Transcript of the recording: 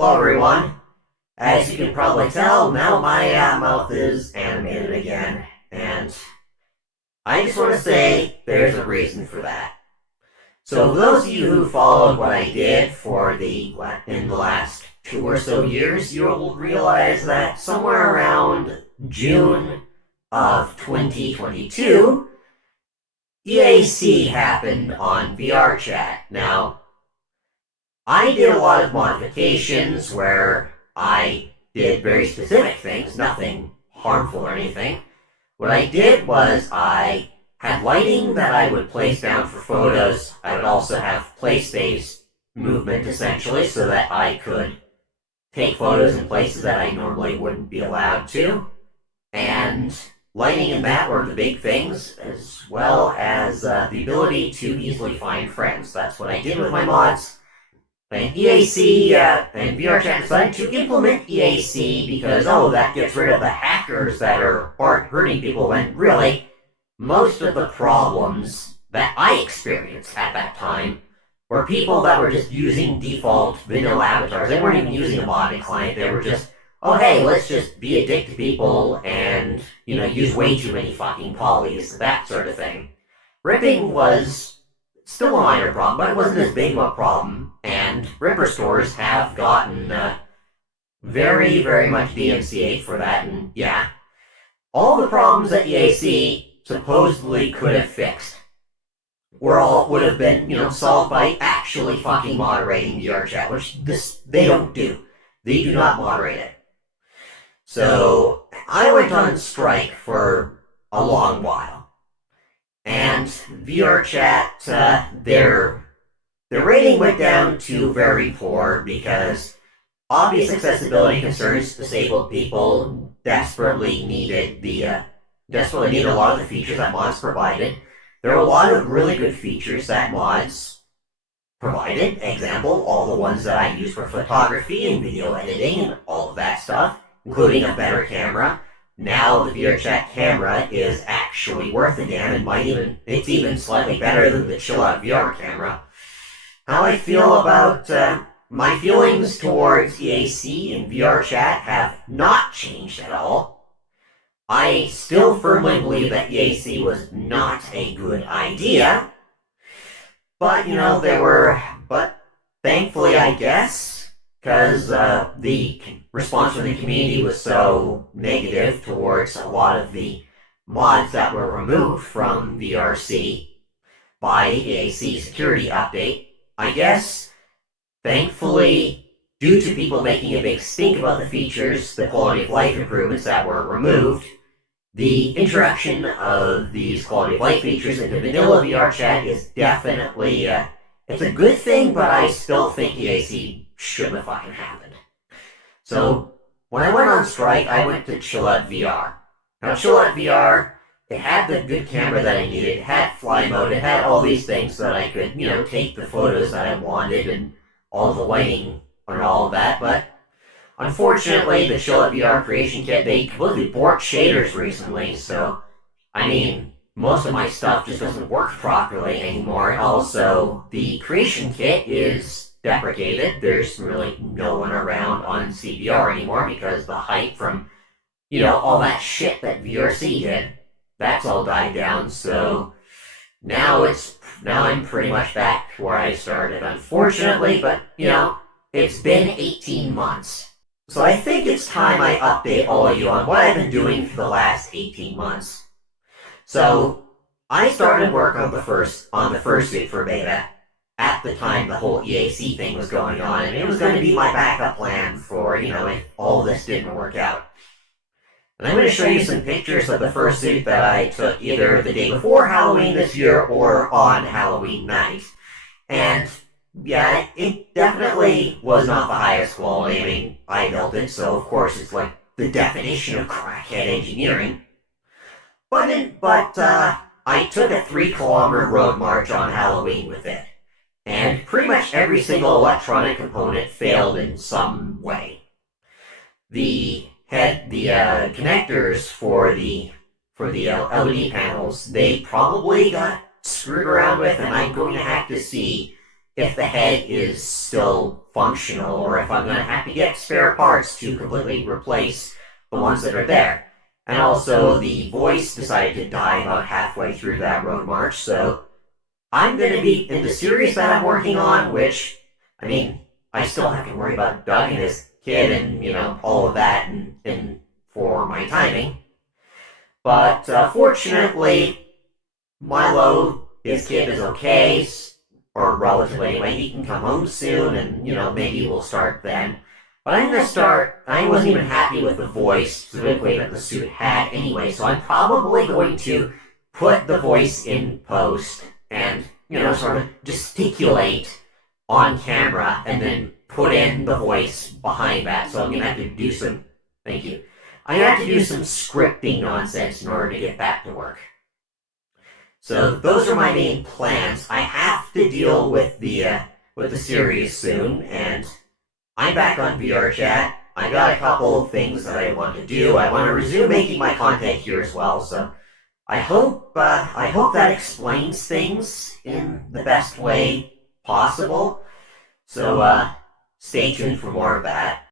Hello everyone. As you can probably tell, now my mouth is animated again, and I just want to say there's a reason for that. So for those of you who followed what I did in the last 2 or so years, you'll realize that somewhere around June of 2022, EAC happened on VRChat. Now, I did a lot of modifications where I did very specific things, nothing harmful or anything. What I did was I had lighting that I would place down for photos. I would also have place-based movement, essentially, so that I could take photos in places that I normally wouldn't be allowed to. And lighting and that were the big things, as well as the ability to easily find friends. That's what I did with my mods. And EAC and VRChat decided to implement EAC because, that gets rid of the hackers that are hurting people, when really, most of the problems that I experienced at that time were people that were just using default vanilla avatars. They weren't even using a modded client. They were just, hey, let's just be a dick to people and, use way too many fucking polys, that sort of thing. Ripping was still a minor problem, but it wasn't as big of a problem, and Ripper stores have gotten very, very much DMCA for that, and yeah, all the problems that EAC supposedly could have fixed would have been, solved by actually fucking moderating VRChat, which they don't do. They do not moderate it. So, I went on strike for a long while. And VRChat, their rating went down to very poor because obvious accessibility concerns. Disabled people desperately needed a lot of the features that mods provided. There are a lot of really good features that mods provided. Example, all the ones that I use for photography and video editing and all of that stuff, including a better camera. Now the VRChat camera is actually worth a damn, and it's even slightly better than the Chill Out VR camera. How I feel about my feelings towards EAC and VRChat have not changed at all. I still firmly believe that EAC was not a good idea, but thankfully, I guess, because the response from the community was so negative towards a lot of the mods that were removed from VRC by EAC security update. I guess, thankfully, due to people making a big stink about the features, the quality of life improvements that were removed, the introduction of these quality of life features into vanilla VRChat is definitely, it's a good thing, but I still think EAC shouldn't have fucking happened. So, when I went on strike, I went to Chill Out VR. Now, Chill Out VR, it had the good camera that I needed, it had fly mode, it had all these things so that I could, take the photos that I wanted and all the lighting and all of that, but unfortunately, the Chill Out VR creation kit, they completely borked shaders recently, so, most of my stuff just doesn't work properly anymore. Also, the creation kit is deprecated. There's really no one around on CVR anymore because the hype from, all that shit that VRC did, that's all died down. So now I'm pretty much back where I started, unfortunately, but, it's been 18 months. So I think it's time I update all of you on what I've been doing for the last 18 months. So I started work on the fursuit for beta at the time the whole EAC thing was going on, and it was going to be my backup plan for, if all this didn't work out. And I'm going to show you some pictures of the fursuit that I took either the day before Halloween this year or on Halloween night. And, yeah, it definitely was not the highest quality. I built it, so of course it's like the definition of crackhead engineering. But I took a 3-kilometer road march on Halloween with it. And pretty much every single electronic component failed in some way. The connectors for the LED panels, they probably got screwed around with, and I'm going to have to see if the head is still functional, or if I'm going to have to get spare parts to completely replace the ones that are there. And also, the voice decided to die about halfway through that road march, so I'm going to be in the series that I'm working on, which, I mean, I still have to worry about Doug and his kid and, all of that and for my timing. But fortunately, Milo, his kid is okay, or relatively anyway. He can come home soon, and maybe we'll start then. But I'm gonna start. I wasn't even happy with the voice specifically that the suit had anyway, so I'm probably going to put the voice in post and sort of gesticulate on camera and then put in the voice behind that. So I'm gonna have to do some. Thank you. I'm gonna have to do some scripting nonsense in order to get back to work. So those are my main plans. I have to deal with the series soon, and I'm back on VRChat. I got a couple of things that I want to do. I want to resume making my content here as well. So I hope that explains things in the best way possible. So stay tuned for more of that.